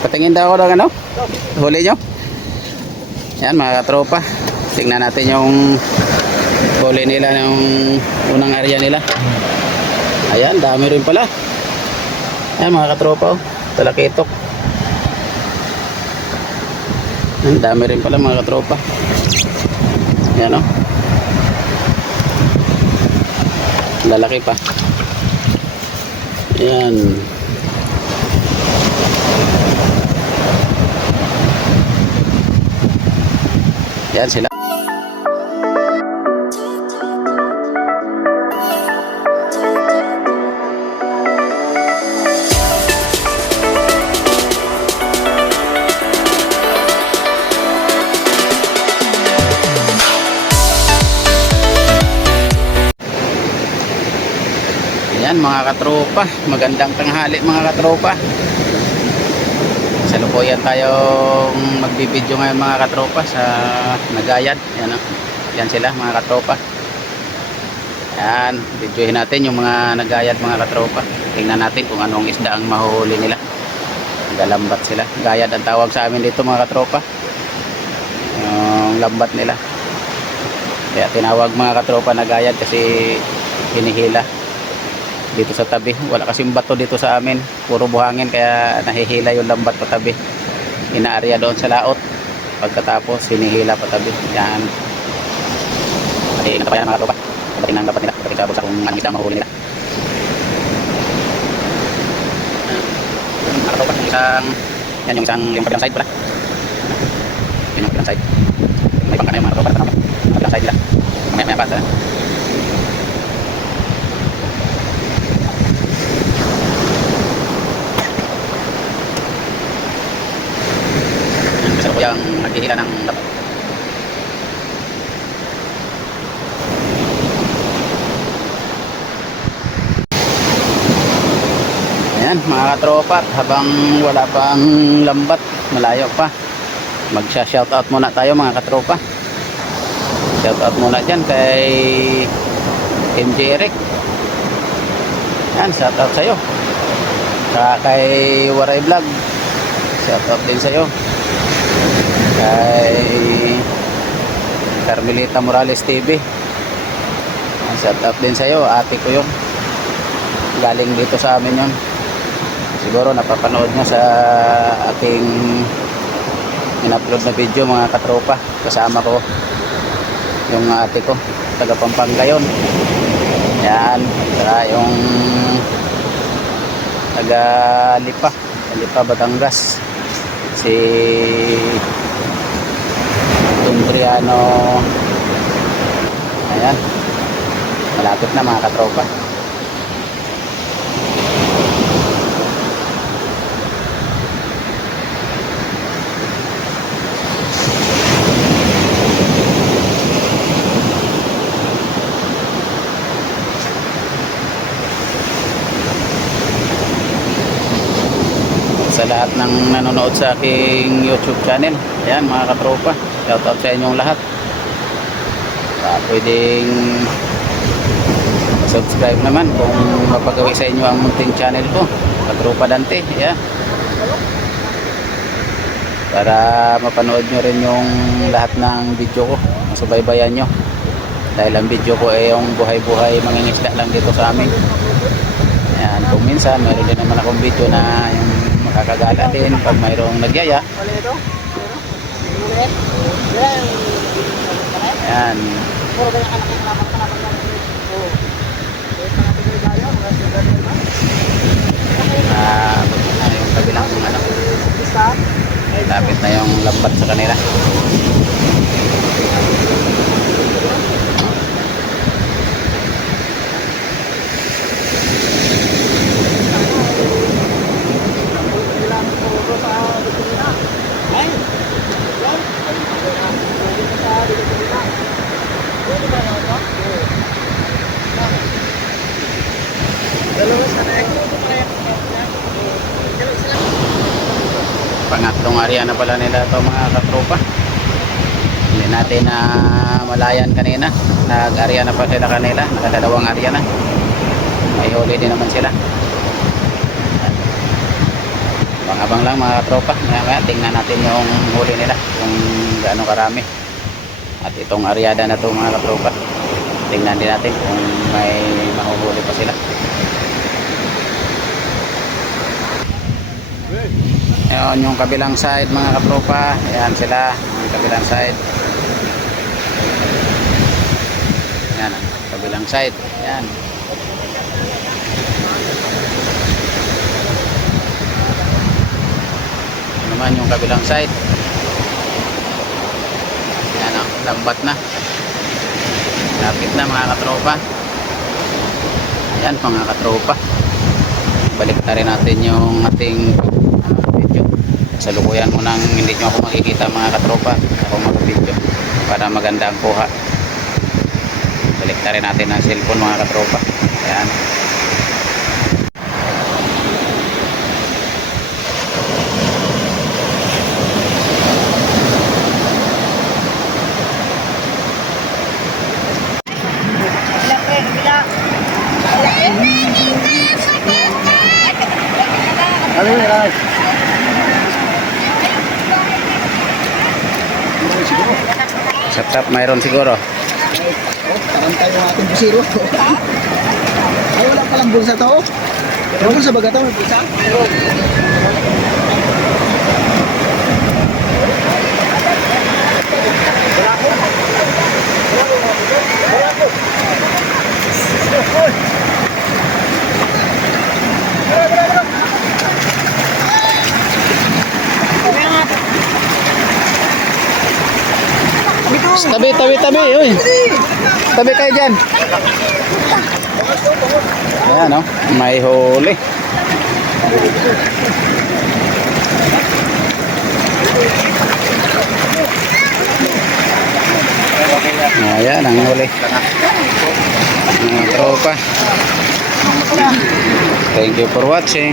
Patingin daw ako ng ano? Huli nyo? Yan mga katropa. Tingnan natin yung huli nila ng unang area nila. Ayan, dami rin pala. Ayan mga katropa. Talakitok. Ayan, dami rin pala mga katropa. Ayan o. Lalaki pa. Ayan. Yan sila. Yan mga katropa, magandang tanghali mga katropa. Salukuyan tayong magbibideo ngayon mga katropa sa Nagayad. Yan, yan sila mga katropa. Yan, videohin natin yung mga Nagayad mga katropa. Tingnan natin kung anong isda ang mahuhuli nila. Galambat sila. Gayad ang tawag sa amin dito mga katropa. Yung lambat nila. Kaya tinawag mga katropa Nagayad kasi hinihila dito sa tabi. Wala kasing bato dito sa amin, puro buhangin, kaya nahihila yung lambat patabi. Inaarya doon sa laot, pagkatapos hinihila patabi. Yan, pati natabayan mga tropa, pati nang dapat nila, pati sa bulsa kung anong isda mahuli nila. Mga tropa, yung isang, yan yung kabilang side pala. Yan yung kabilang side, may pangka na yung mga tropa, yung kabilang side nila, maya pa sa yang naghihila ng dapat. Ayan mga katropa, habang wala pang lambat, malayo pa, magsha-shoutout muna tayo mga katropa. Shoutout muna dyan kay MJ Eric. Yan, shoutout sa'yo. Saka kay Waray Vlog, shoutout din sa'yo. Kay Carmelita Morales TV, shout out din sa'yo, ate ko yun, galing dito sa amin yun, siguro napapanood nyo sa ating in-upload na video mga katropa. Kasama ko yung ate ko, taga Pampanga yun. Yan, saka yung taga Lipa Batangas, si Tundriano. Ayan, malapit na mga katropa. Sa lahat ng nanonood sa aking YouTube channel, ayan mga katropa, shout out sa inyong lahat. Pwedeng subscribe naman kung mapagawi sa inyo ang munting channel ko, Katropa Dante. Ayan, para mapanood nyo rin yung lahat ng video ko, masubaybayan nyo, dahil ang video ko ay yung buhay-buhay mangingisda lang dito sa amin. Ayan, kung minsan mayroon din naman akong video na yung makakagala din pag mayroong nagyaya. Ayan, na yung kabilang ano, lapit na yung lambat sa kanila. Pangatlong area na pala nila ito mga katropa. Hindi natin na malayan kanina, nag-area na pa sila kanila, nakadalawang area na, may huli din naman sila. Abang-abang lang mga katropa. Maya tingnan natin yung huli nila kung gaano karami. At itong aryada na to mga katropa, tingnan din natin kung may mahuhuli pa sila. Ayan yung kabilang side mga katropa. Ayan sila ang kabilang side. Ayan ang kabilang side. Ayan. Naman yung kabilang side. Ayan o, lambat na. Lapit na mga katropa. Ayan mga katropa. Balik na rin natin yung ating video. Salukuyan mo nang hindi nyo ako makikita mga katropa. Ako mag-video para maganda ang kuha. Balik na rin natin ang cellphone mga katropa. Ayan. Sa top mayroon siguro. Parang tayo ng ating busiro. Ay, wala palang bulsa to. Pero bulsa baga to, may bulsa? Tabi. Uy. Tabi kayo dyan. Ayan o. May huli. Ayan ang huli. Mga tropa. Thank you for watching.